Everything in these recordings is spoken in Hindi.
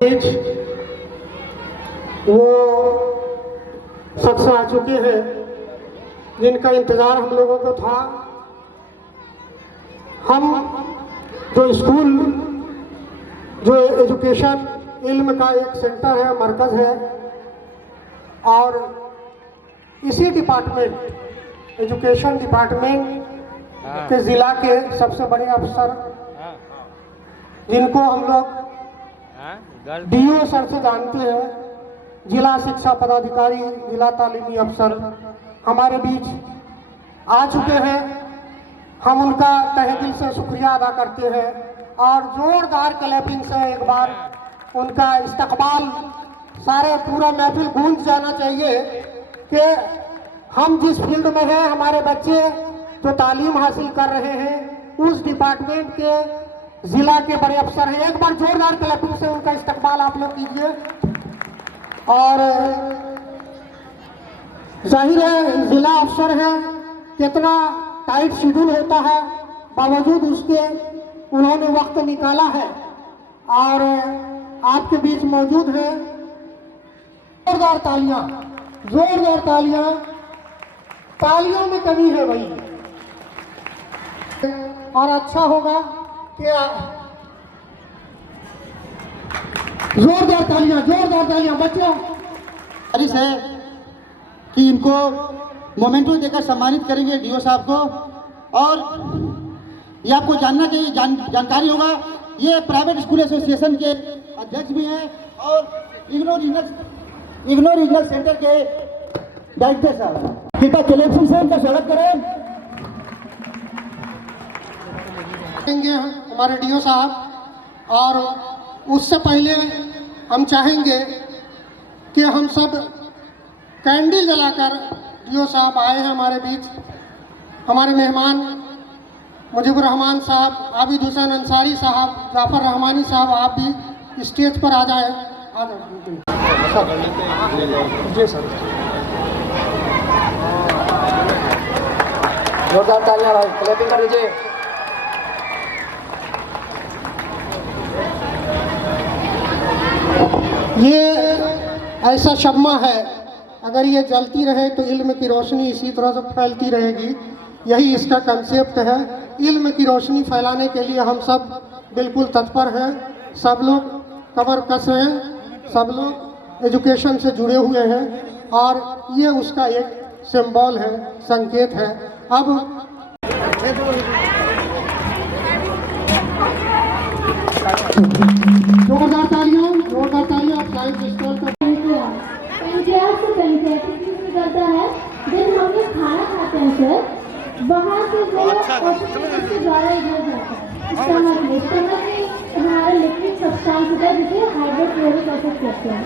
बीच वो शख्स आ चुके हैं जिनका इंतज़ार हम लोगों को था। हम जो स्कूल, जो एजुकेशन इल्म का एक सेंटर है, मरकज़ है, और इसी डिपार्टमेंट, एजुकेशन डिपार्टमेंट के ज़िला के सबसे बड़े अफसर, जिनको हम लोग डीओ सर से जानते हैं, जिला शिक्षा पदाधिकारी, जिला तालीमी अफसर हमारे बीच आ चुके हैं। हम उनका तहे दिल से शुक्रिया अदा करते हैं और जोरदार क्लैपिंग से एक बार उनका इस्तकबाल, सारे पूरा महफिल गूंज जाना चाहिए कि हम जिस फील्ड में हैं, हमारे बच्चे जो तालीम हासिल कर रहे हैं, उस डिपार्टमेंट के जिला के बड़े अफसर हैं। एक बार जोरदार क्लैपिंग से उनका इस्तकबाल आप लोग कीजिए। और जाहिर है जिला अफसर है, कितना टाइट शेड्यूल होता है, बावजूद उसके उन्होंने वक्त निकाला है और आपके बीच मौजूद है। जोरदार तालियां, जोरदार तालियां, तालियों में कमी है भाई। और अच्छा होगा कि जोरदार तालियां बच्चों बारिश है कि इनको मोमेंटो देकर सम्मानित करेंगे डीओ साहब को। और ये आपको जानना चाहिए, जानकारी होगा, ये प्राइवेट स्कूल एसोसिएशन के अध्यक्ष भी हैं और इग्नोर रीजनल सेंटर के डायरेक्टर साहब। कृपया कलेक्शन से उनका स्वागत करें। हमारे डीओ साहब, और उससे पहले हम चाहेंगे कि हम सब कैंडल जलाकर, डीओ साहब आए हैं हमारे बीच, हमारे मेहमान मुजीबुर रहमान साहब, आबिद हुसैन अंसारी साहब, जाफर रहमानी साहब, आप भी स्टेज पर आ जाए। जी सर, जोरदार तालियां भाई, क्लैपिंग कर दीजिए। ये ऐसा शम्मा है, अगर ये जलती रहे तो इल्म की रोशनी इसी तरह से फैलती रहेगी। यही इसका कंसेप्ट है। इल्म की रोशनी फैलाने के लिए हम सब बिल्कुल तत्पर हैं। सब लोग कमर कस हैं, सब लोग एजुकेशन से जुड़े हुए हैं और ये उसका एक सिंबल है, संकेत है। अब जोरदार तालियां आप साइंस स्टॉल पर। पेनक्रियाज से पेनक्रियाटिस करता है। जब हम लोग खाना खाते हैं सर, वहाँ से वो उसके द्वारा इधर जाता है स्टमक में। स्टमक में हमारा लिक्विड सब्सटेंस होता है जिसे हाइड्रोक्लोरिक एसिड कहते हैं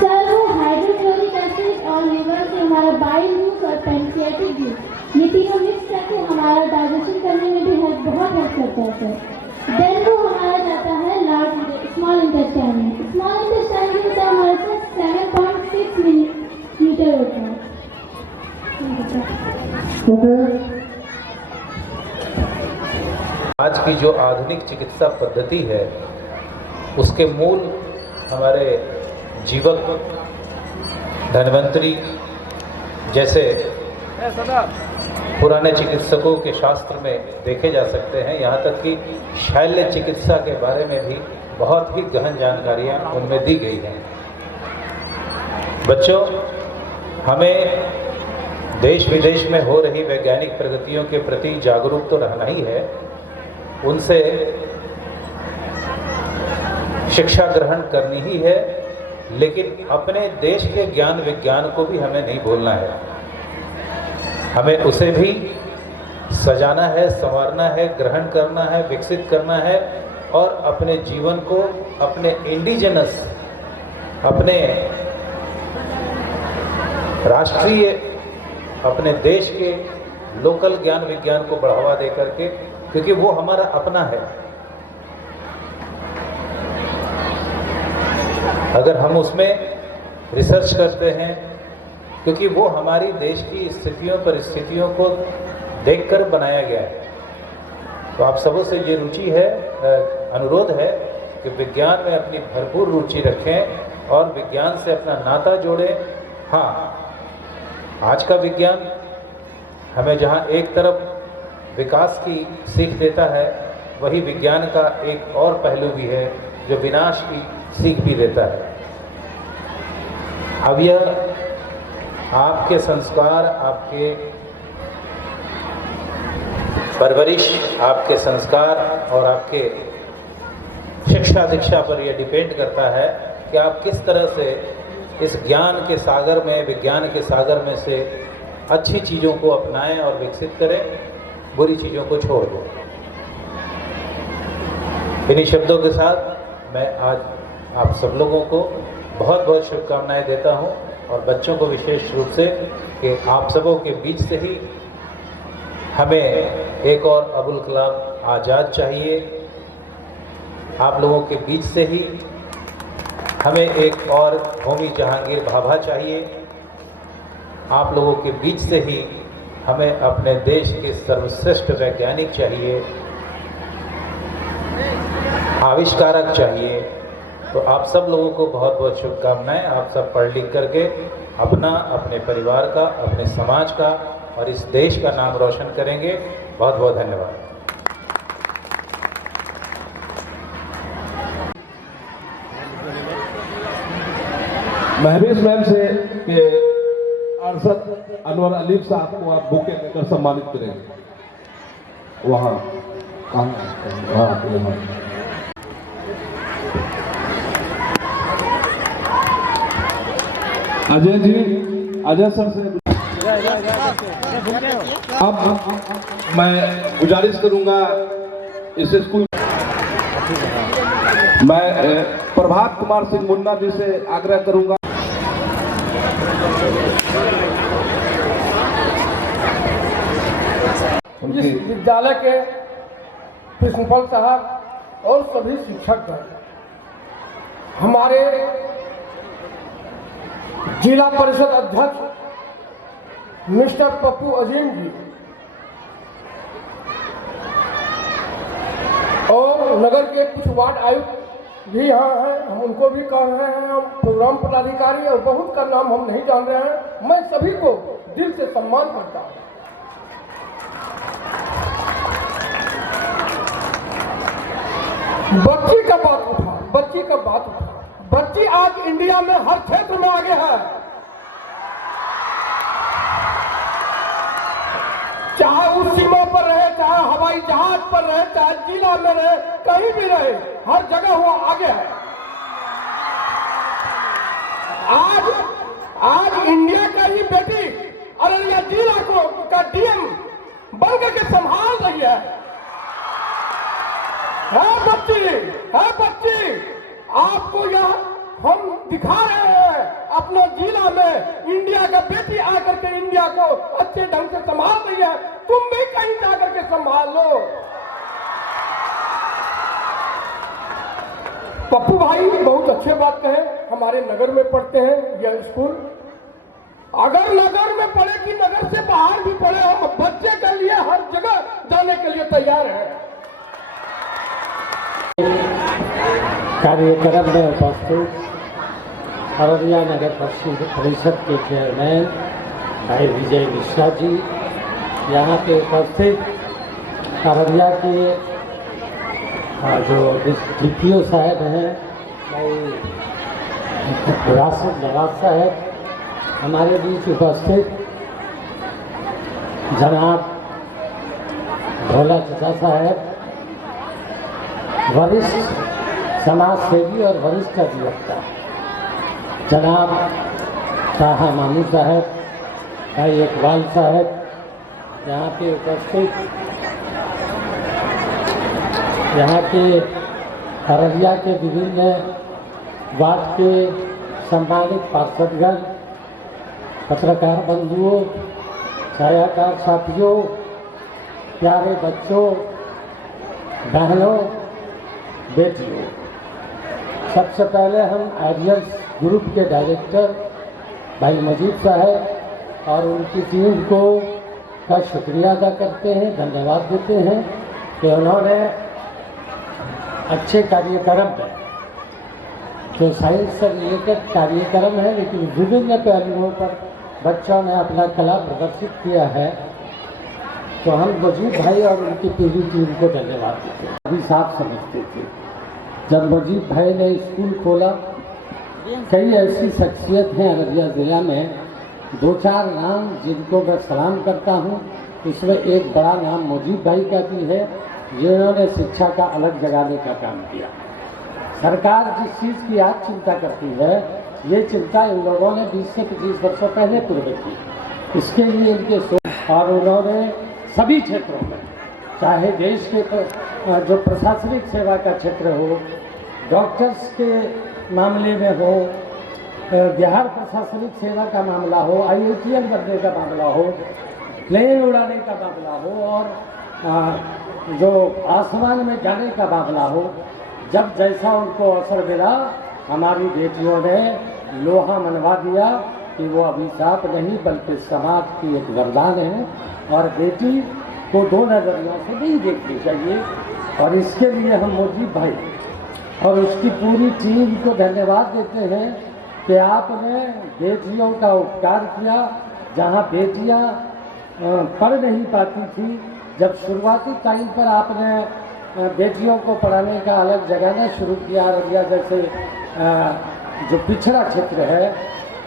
सर। वो हाइड्रोक्लोरिक एसिड और लिवर से हमारा बाइल जूस और पेनक्रियाटिक जूस, ये तीनों मिक्स करके हमारा डाइजेशन करने में भी बहुत हेल्प करता है सर। देन वो हमारा जाता है स्मॉल इंटेस्टाइन में। स्मॉल इंटेस्टाइन में होता है हमारे पास 7.6 मीटर होता है। आज की जो आधुनिक चिकित्सा पद्धति है, उसके मूल हमारे जीवक धन्वंतरी जैसे पुराने चिकित्सकों के शास्त्र में देखे जा सकते हैं। यहाँ तक कि शल्य चिकित्सा के बारे में भी बहुत ही गहन जानकारियाँ उनमें दी गई हैं। बच्चों, हमें देश विदेश में हो रही वैज्ञानिक प्रगतियों के प्रति जागरूक तो रहना ही है, उनसे शिक्षा ग्रहण करनी ही है, लेकिन अपने देश के ज्ञान विज्ञान को भी हमें नहीं भूलना है। हमें उसे भी सजाना है, संवारना है, ग्रहण करना है, विकसित करना है और अपने जीवन को अपने इंडिजिनस, अपने राष्ट्रीय, अपने देश के लोकल ज्ञान विज्ञान को बढ़ावा दे करके, क्योंकि वो हमारा अपना है। अगर हम उसमें रिसर्च करते हैं, क्योंकि वो हमारी देश की स्थितियों परिस्थितियों को देखकर बनाया गया है, तो आप सबों से ये रुचि है, अनुरोध है कि विज्ञान में अपनी भरपूर रुचि रखें और विज्ञान से अपना नाता जोड़ें। हाँ, आज का विज्ञान हमें जहाँ एक तरफ विकास की सीख देता है, वही विज्ञान का एक और पहलू भी है जो विनाश की सीख भी देता है। अब यह आपके संस्कार, आपके परवरिश, आपके संस्कार और आपके शिक्षा दीक्षा पर यह डिपेंड करता है कि आप किस तरह से इस ज्ञान के सागर में, विज्ञान के सागर में से अच्छी चीज़ों को अपनाएं और विकसित करें, बुरी चीज़ों को छोड़ दें। इन्हीं शब्दों के साथ मैं आज आप सब लोगों को बहुत बहुत शुभकामनाएं देता हूं और बच्चों को विशेष रूप से कि आप सबों के बीच से ही हमें एक और अबुल कलाम आज़ाद चाहिए, आप लोगों के बीच से ही हमें एक और होमी जहांगीर भाभा चाहिए, आप लोगों के बीच से ही हमें अपने देश के सर्वश्रेष्ठ वैज्ञानिक चाहिए, आविष्कारक चाहिए। तो आप सब लोगों को बहुत बहुत शुभकामनाएं। आप सब पढ़ लिख करके अपना, अपने परिवार का, अपने समाज का और इस देश का नाम रोशन करेंगे। बहुत बहुत धन्यवाद। महबीज मैम से के अरशद अनवर अलीफ साहब को आप बुके देकर सम्मानित करेंगे। वहाँ अजय जी, अजय सर से अब मैं गुजारिश करूंगा इस स्कूल, मैं प्रभात कुमार सिंह मुन्ना जी से आग्रह करूंगा। इस विद्यालय के प्रिंसिपल साहब और सभी शिक्षक, हमारे जिला परिषद अध्यक्ष मिस्टर पप्पू अजीम जी और नगर के कुछ वार्ड आयुक्त भी यहाँ हैं, हम उनको भी कह रहे हैं, हम प्रोग्राम पदाधिकारी और बहुत का नाम हम नहीं जान रहे हैं। मैं सभी को दिल से सम्मान करता हूँ। बच्ची का बात उठा, बच्ची आज इंडिया में हर क्षेत्र में आगे है, चाहे उस सीमा पर रहे, चाहे हवाई जहाज पर रहे, चाहे जिला में रहे, कहीं भी रहे, हर जगह वो आगे है। आज इंडिया का ही बेटी अररिया जिला का डीएम बन करके संभाल रही है बच्ची, आपको यह हम दिखा रहे हैं अपने जिला में इंडिया का बेटी आकर के इंडिया को अच्छे ढंग से संभाल रही है, तुम भी कहीं जाकर के संभाल लो। पप्पू भाई बहुत अच्छे बात कहे, हमारे नगर में पढ़ते हैं यह स्कूल, अगर नगर में पढ़े कि नगर से बाहर भी पढ़े, हम बच्चे के लिए हर जगह जाने के लिए तैयार हैं। कार्यक्रम में उपस्थित अररिया नगर परिषद के चेयरमैन भाई विजय मिश्रा जी, यहाँ पे उपस्थित अररिया के जो DPO साहब हैं भाई राशिद नवाज साहब, हमारे बीच उपस्थित जनाब भोला चाचा साहब, वरिष्ठ समाज सेवी और वरिष्ठ अधिवक्ता जनाब ताहा मामू साहब, भाई इकबाल साहब, यहाँ पे उपस्थित यहाँ के अररिया के विभिन्न वार्ड के सम्मानित पार्षदगण, पत्रकार बंधुओं, छायाकार साथियों, प्यारे बच्चों, बहनों, बेटियों, सबसे पहले हम आर्यस ग्रुप के डायरेक्टर भाई मजीद साहब और उनकी टीम को का शुक्रिया अदा करते हैं, धन्यवाद देते हैं कि उन्होंने अच्छे कार्यक्रम है, जो साइंस से रिलेटेड कार्यक्रम है, लेकिन विभिन्न पहलुओं पर बच्चों ने अपना कला प्रदर्शित किया है। तो हम मजीद भाई और उनकी पूरी टीम को धन्यवाद देते हैं। अभी साफ समझते थे, जब मजीद भाई ने स्कूल खोला, कई ऐसी शख्सियत हैं अररिया ज़िला में, 2-4 नाम जिनको मैं सलाम करता हूँ, इसमें एक बड़ा नाम मजीद भाई का भी है, जिन्होंने शिक्षा का अलग जगाने का काम किया। सरकार जिस चीज़ की आज चिंता करती है, ये चिंता इन लोगों ने 20 से 25 वर्षों पहले पूर्व की। इसके लिए इनके सोच, और उन्होंने सभी क्षेत्रों में, चाहे देश के जो प्रशासनिक सेवा का क्षेत्र हो, डॉक्टर्स के मामले में हो, बिहार प्रशासनिक सेवा का मामला हो, IITN बनने का मामला हो, प्लेन उड़ाने का मामला हो, और जो आसमान में जाने का मामला हो, जब जैसा उनको अवसर मिला, हमारी बेटियों ने लोहा मनवा दिया कि वो अभिशाप नहीं बल्कि समाज की एक वरदान है, और बेटी को 2 नजरियों से नहीं देखनी चाहिए। और इसके लिए हम मुजीब भाई और उसकी पूरी टीम को धन्यवाद देते हैं कि आपने बेटियों का उपकार किया। जहां बेटियां पढ़ नहीं पाती थी, जब शुरुआती टाइम पर आपने बेटियों को पढ़ाने का अलग जगाना शुरू किया, अररिया जैसे जो पिछड़ा क्षेत्र है,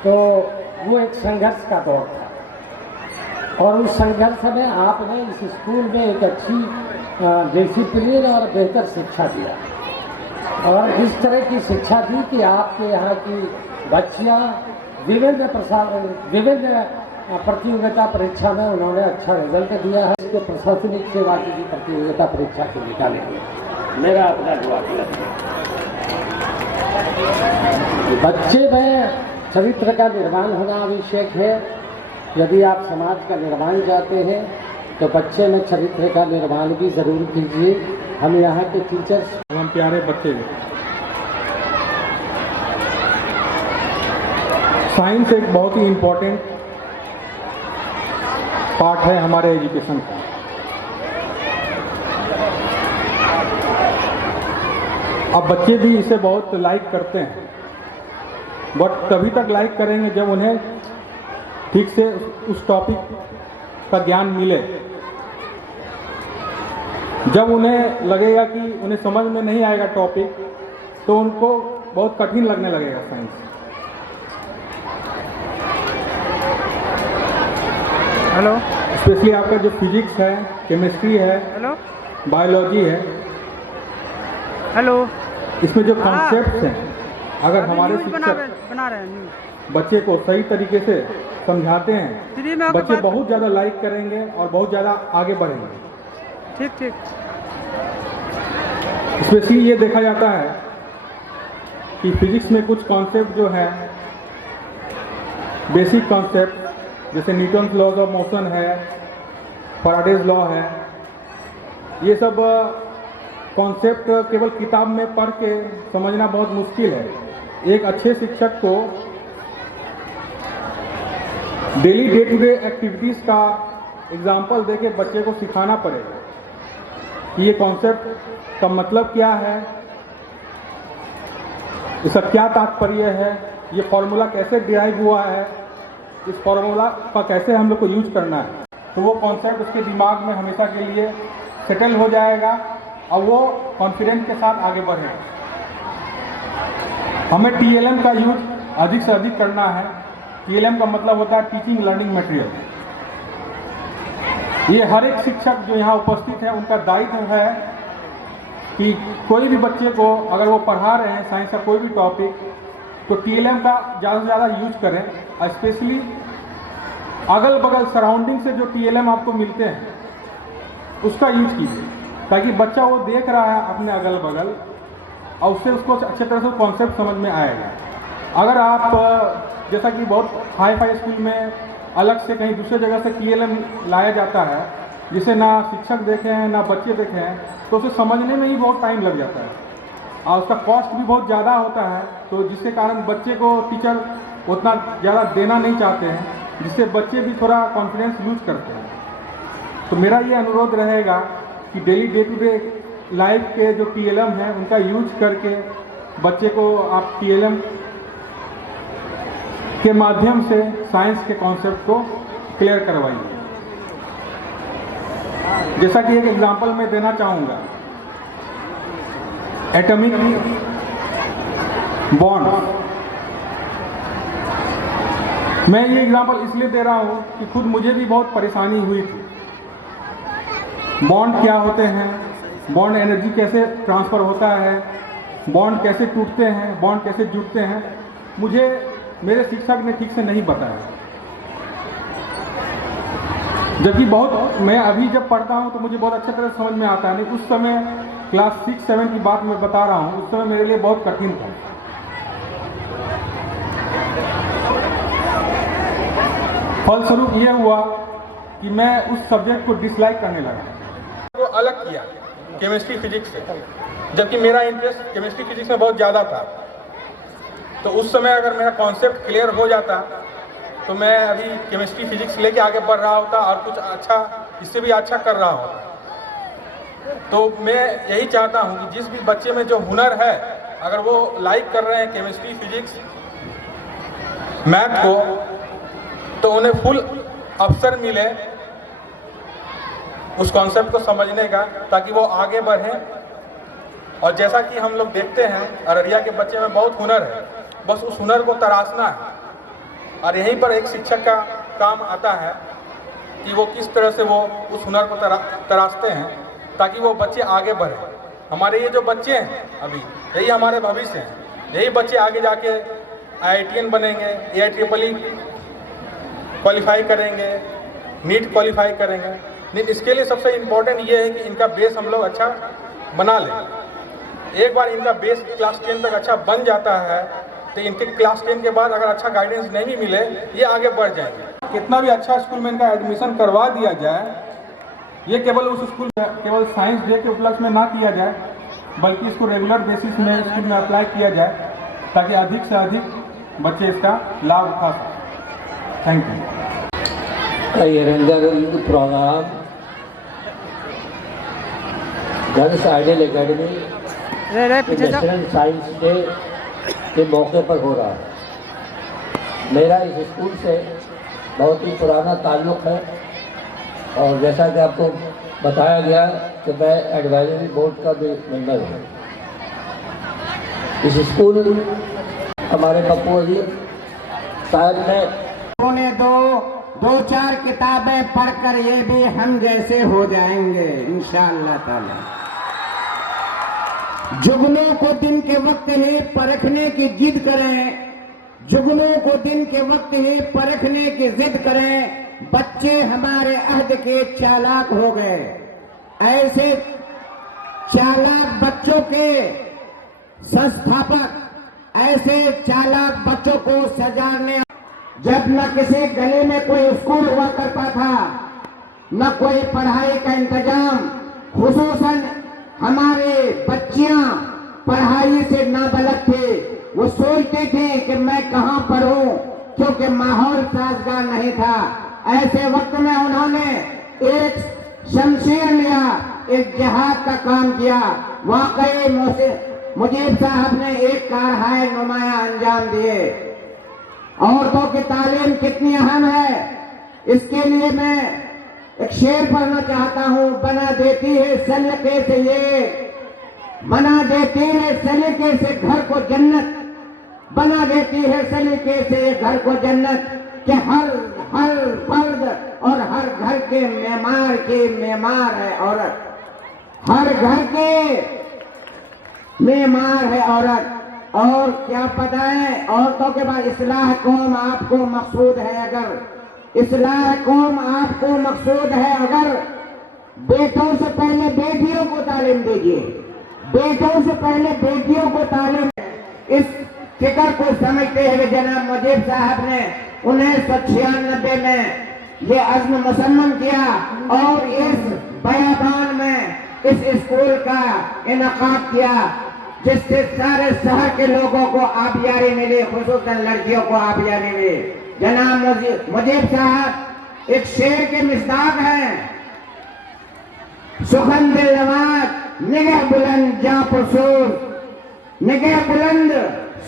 तो वो एक संघर्ष का दौर था, और उस संघर्ष में आपने इस स्कूल में एक अच्छी डिसिप्लिन और बेहतर शिक्षा दिया, और इस तरह की शिक्षा दी कि आपके यहाँ की बच्चियाँ विभिन्न प्रतियोगिता परीक्षा में उन्होंने अच्छा रिजल्ट दिया है। इसके प्रशासनिक सेवा की भी प्रतियोगिता परीक्षा के निकालेंगे, मेरा अपना जवाब है। बच्चे में चरित्र का निर्माण होना आवश्यक है। यदि आप समाज का निर्माण चाहते हैं तो बच्चे में चरित्र का निर्माण भी जरूर कीजिए। हम यहाँ के टीचर्स, हम प्यारे बच्चे, साइंस एक बहुत ही इम्पोर्टेंट पार्ट है हमारे एजुकेशन का। अब बच्चे भी इसे बहुत लाइक करते हैं, बट तभी तक लाइक करेंगे जब उन्हें ठीक से उस टॉपिक का ज्ञान मिले। जब उन्हें लगेगा कि उन्हें समझ में नहीं आएगा टॉपिक, तो उनको बहुत कठिन लगने लगेगा साइंस। हेलो, स्पेशली आपका जो फिजिक्स है, केमिस्ट्री है, हेलो, बायोलॉजी है, हेलो, इसमें जो कॉन्सेप्ट्स हैं, अगर हमारे शिक्षक बना रहे हैं बच्चे को सही तरीके से समझाते हैं, बच्चे बहुत ज़्यादा लाइक करेंगे और बहुत ज़्यादा आगे बढ़ेंगे। ठीक ठीक। स्पेशली ये देखा जाता है कि फिजिक्स में कुछ कॉन्सेप्ट जो है, बेसिक कॉन्सेप्ट, जैसे न्यूटन्स लॉज ऑफ मोशन है, फैराडेज लॉ है, ये सब कॉन्सेप्ट केवल किताब में पढ़ के समझना बहुत मुश्किल है। एक अच्छे शिक्षक को daily day to day activities का एग्जाम्पल देके बच्चे को सिखाना पड़ेगा कि ये कॉन्सेप्ट का मतलब क्या है, इसका क्या तात्पर्य है, ये फॉर्मूला कैसे डिराइव हुआ है, इस फॉर्मूला का कैसे हम लोग को यूज करना है। तो वो कॉन्सेप्ट उसके दिमाग में हमेशा के लिए सेटल हो जाएगा और वो कॉन्फिडेंस के साथ आगे बढ़ेगा। हमें TLM का यूज अधिक से अधिक करना है। TLM का मतलब होता है टीचिंग लर्निंग मटेरियल। ये हर एक शिक्षक जो यहाँ उपस्थित है, उनका दायित्व है कि कोई भी बच्चे को अगर वो पढ़ा रहे हैं साइंस का कोई भी टॉपिक, तो TLM का ज़्यादा से ज़्यादा यूज करें। स्पेशली अगल बगल सराउंडिंग से जो TLM आपको मिलते हैं उसका यूज कीजिए, ताकि बच्चा वो देख रहा है अपने अगल बगल और उससे उसको अच्छे तरह से कॉन्सेप्ट समझ में आएगा। अगर आप जैसा कि बहुत हाई फाई स्कूल में अलग से कहीं दूसरे जगह से TLM लाया जाता है, जिसे ना शिक्षक देखे हैं ना बच्चे देखे हैं, तो उसे समझने में ही बहुत टाइम लग जाता है और उसका कॉस्ट भी बहुत ज़्यादा होता है। तो जिसके कारण बच्चे को टीचर उतना ज़्यादा देना नहीं चाहते हैं, जिससे बच्चे भी थोड़ा कॉन्फिडेंस लूज करते हैं। तो मेरा ये अनुरोध रहेगा कि daily day to day life के जो TLM हैं उनका यूज करके बच्चे को आप TLM के माध्यम से साइंस के कॉन्सेप्ट को क्लियर करवाइए। जैसा कि एक एग्जांपल मैं देना चाहूँगा, एटॉमिक बॉन्ड। मैं ये एग्जांपल इसलिए दे रहा हूँ कि खुद मुझे भी बहुत परेशानी हुई थी। बॉन्ड क्या होते हैं, बॉन्ड एनर्जी कैसे ट्रांसफ़र होता है, बॉन्ड कैसे टूटते हैं, बॉन्ड कैसे जुड़ते हैं, मुझे मेरे शिक्षक ने ठीक से नहीं बताया। जबकि मैं अभी जब पढ़ता हूँ तो मुझे बहुत अच्छी तरह समझ में आता है, नहीं उस समय क्लास 6-7 की बात मैं बता रहा हूँ, उस समय मेरे लिए बहुत कठिन था। फलस्वरूप ये हुआ कि मैं उस सब्जेक्ट को डिसलाइक करने लगा। वो अलग किया केमिस्ट्री फिजिक्स से, जबकि मेरा इंटरेस्ट केमिस्ट्री फिजिक्स में बहुत ज़्यादा था। तो उस समय अगर मेरा कॉन्सेप्ट क्लियर हो जाता तो मैं अभी केमिस्ट्री फिजिक्स लेके आगे बढ़ रहा होता और कुछ अच्छा, इससे भी अच्छा कर रहा होता। तो मैं यही चाहता हूँ कि जिस भी बच्चे में जो हुनर है, अगर वो लाइक कर रहे हैं केमिस्ट्री फिजिक्स मैथ को, तो उन्हें फुल अवसर मिले उस कॉन्सेप्ट को समझने का, ताकि वो आगे बढ़ें। और जैसा कि हम लोग देखते हैं अररिया के बच्चे में बहुत हुनर है, बस उस हुनर को तराशना है। और यहीं पर एक शिक्षक का काम आता है कि वो किस तरह से वो उस हुनर को तराशते हैं ताकि वो बच्चे आगे बढ़ें। हमारे ये जो बच्चे हैं अभी, यही हमारे भविष्य हैं। यही बच्चे आगे जाके IITian बनेंगे, AIEEE क्वालिफाई करेंगे, नीट क्वालिफाई करेंगे। लेकिन इसके लिए सबसे इम्पोर्टेंट ये है कि इनका बेस हम लोग अच्छा बना लें। एक बार इनका बेस क्लास 10 तक अच्छा बन जाता है तो इनके क्लास 10 के बाद अगर अच्छा गाइडेंस नहीं मिले, ये आगे बढ़ जाएंगे। कितना भी अच्छा स्कूल में इनका एडमिशन करवा दिया जाए, ये केवल उस स्कूल केवल साइंस डे के उपलक्ष्य में ना किया जाए, बल्कि इसको रेगुलर बेसिस में स्कूल में अप्लाई किया जाए, ताकि अधिक से अधिक बच्चे इसका लाभ उठा सकें। Thank you. ये रंगारंग program girls ideal academy national science day के मौके पर हो रहा है। मेरा इस स्कूल से बहुत ही पुराना ताल्लुक़ है और जैसा कि आपको बताया गया कि मैं एडवाइजरी बोर्ड का भी मेंबर हूँ। इस स्कूल हमारे पप्पू जी साहब ने दो चार किताबें पढ़कर ये भी हम जैसे हो जाएंगे इंशाअल्लाह ताला। जुगनों को दिन के वक्त ही परखने की जिद करें, जुगनों को दिन के वक्त ही परखने की जिद करें। बच्चे हमारे अहद के चालाक हो गए। ऐसे चालाक बच्चों के संस्थापक, ऐसे चालाक बच्चों को सजाने, जब न किसी गली में कोई स्कूल हुआ करता था, न कोई पढ़ाई का इंतजाम, खुसूसन हमारे बच्चियां पढ़ाई से नाबलद थे। वो सोचते थे कि मैं कहाँ पढ़ूं, क्योंकि माहौल साजगार नहीं था। ऐसे वक्त में उन्होंने एक शमशीर लिया, एक जिहाद का काम किया। वाकई मुजीब साहब ने एक कारहाय नुमाया अंजाम दिए। औरतों की तालीम कितनी अहम है, इसके लिए मैं एक शेर पढ़ना चाहता हूँ। बना देती है सलीके से ये, बना देती है सलीके से घर को जन्नत, बना देती है सलीके से ये घर को जन्नत, कि हर फर्द और हर घर के मेमार की मेमार है औरत, हर घर के मेमार है औरत। और क्या पता है, औरतों के बाद इस्लाह कौम आपको मकसूद है, अगर इस्लाह कौम आपको मकसूद है, अगर बेटों से पहले बेटियों को तालीम दीजिए, बेटों से पहले बेटियों को तालीम। इस फिक्र को समझते हुए जनाब मुजीब साहब ने 1996 में ये अज़्म मुसम्मम किया और इस बयाबान में इस स्कूल का इनकाद किया, जिससे सारे शहर के लोगों को आबियारी मिली, खुसूसन लड़कियों को आबियारी मिली। जनाब मुजीब साहब एक शेर के मिस्दाक हैं, सुखन दिल नवाज निगाह बुलंद जा पुरसूद, निगाह बुलंद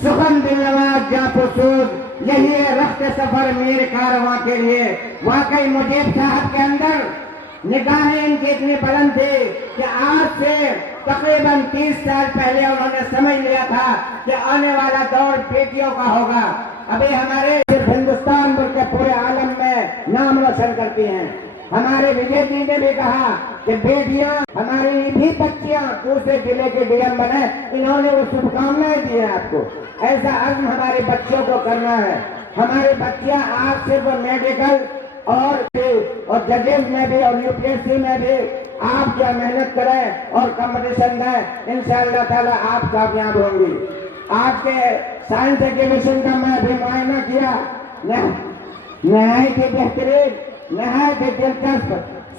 सुखन दिलनवाज जा पुरसूद, यही है रफ्ते सफर मेरे कारवां के लिए। वाकई मुजीब साहब के अंदर निगाहें इनकी इतनी बुलंद थी कि आज से तकरीबन 30 साल पहले उन्होंने समझ लिया था कि आने वाला दौर बेटियों का होगा। अभी हमारे सिर्फ हिंदुस्तान बल्कि पूरे आलम में नाम रोशन करती हैं। हमारे विजय जी ने भी कहा कि बेटियां हमारी भी बच्चियां दूसरे जिले के डीएम बने, इन्होंने वो शुभकामनाएं दी है आपको। ऐसा अज़्म हमारे बच्चों को करना है। हमारी बच्चियां आज सिर्फ मेडिकल और जजेस में भी और यूपीएससी में भी आप क्या मेहनत करें और कंपटीशन दें, इंशाअल्लाह ताला आप कामयाब होंगी। आज के साइंस एग्जीबिशन का मैं भी मुआयना किया, नहायत ही बेहतरीन, नहायत ही दिलचस्प।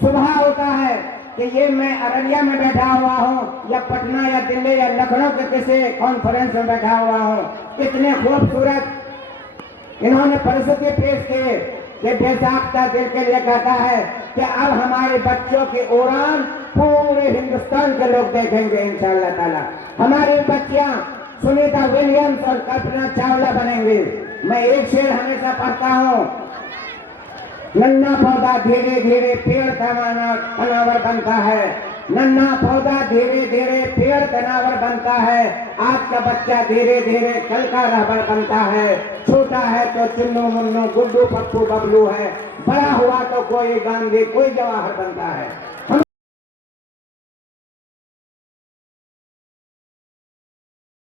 सुबह होता है कि ये मैं अररिया में बैठा हुआ हूँ या पटना या दिल्ली या लखनऊ के किसी कॉन्फ्रेंस में बैठा हुआ हूँ। इतने खूबसूरत इन्होंने परिस्थिति पेश की कि बेसाख्ता दिल के लिए कहता है कि अब हमारे बच्चों की उड़ान पूरे हिंदुस्तान के लोग देखेंगे इंशाअल्लाह ताला। हमारी बच्चियां सुनीता विलियम्स और कल्पना चावला बनेंगी। मैं एक शेर हमेशा पढ़ता हूँ, नन्हा पौधा धीरे धीरे पेड़ तनावर बनता है, नन्हा पौधा धीरे धीरे पेड़ तनावर बनता है। आज का बच्चा धीरे धीरे कल का रहबर बनता है। छोटा है तो चुन्नू मुन्नू गुड्डू पप्पू बबलू है, बड़ा हुआ तो कोई गांधी कोई जवाहर बनता है।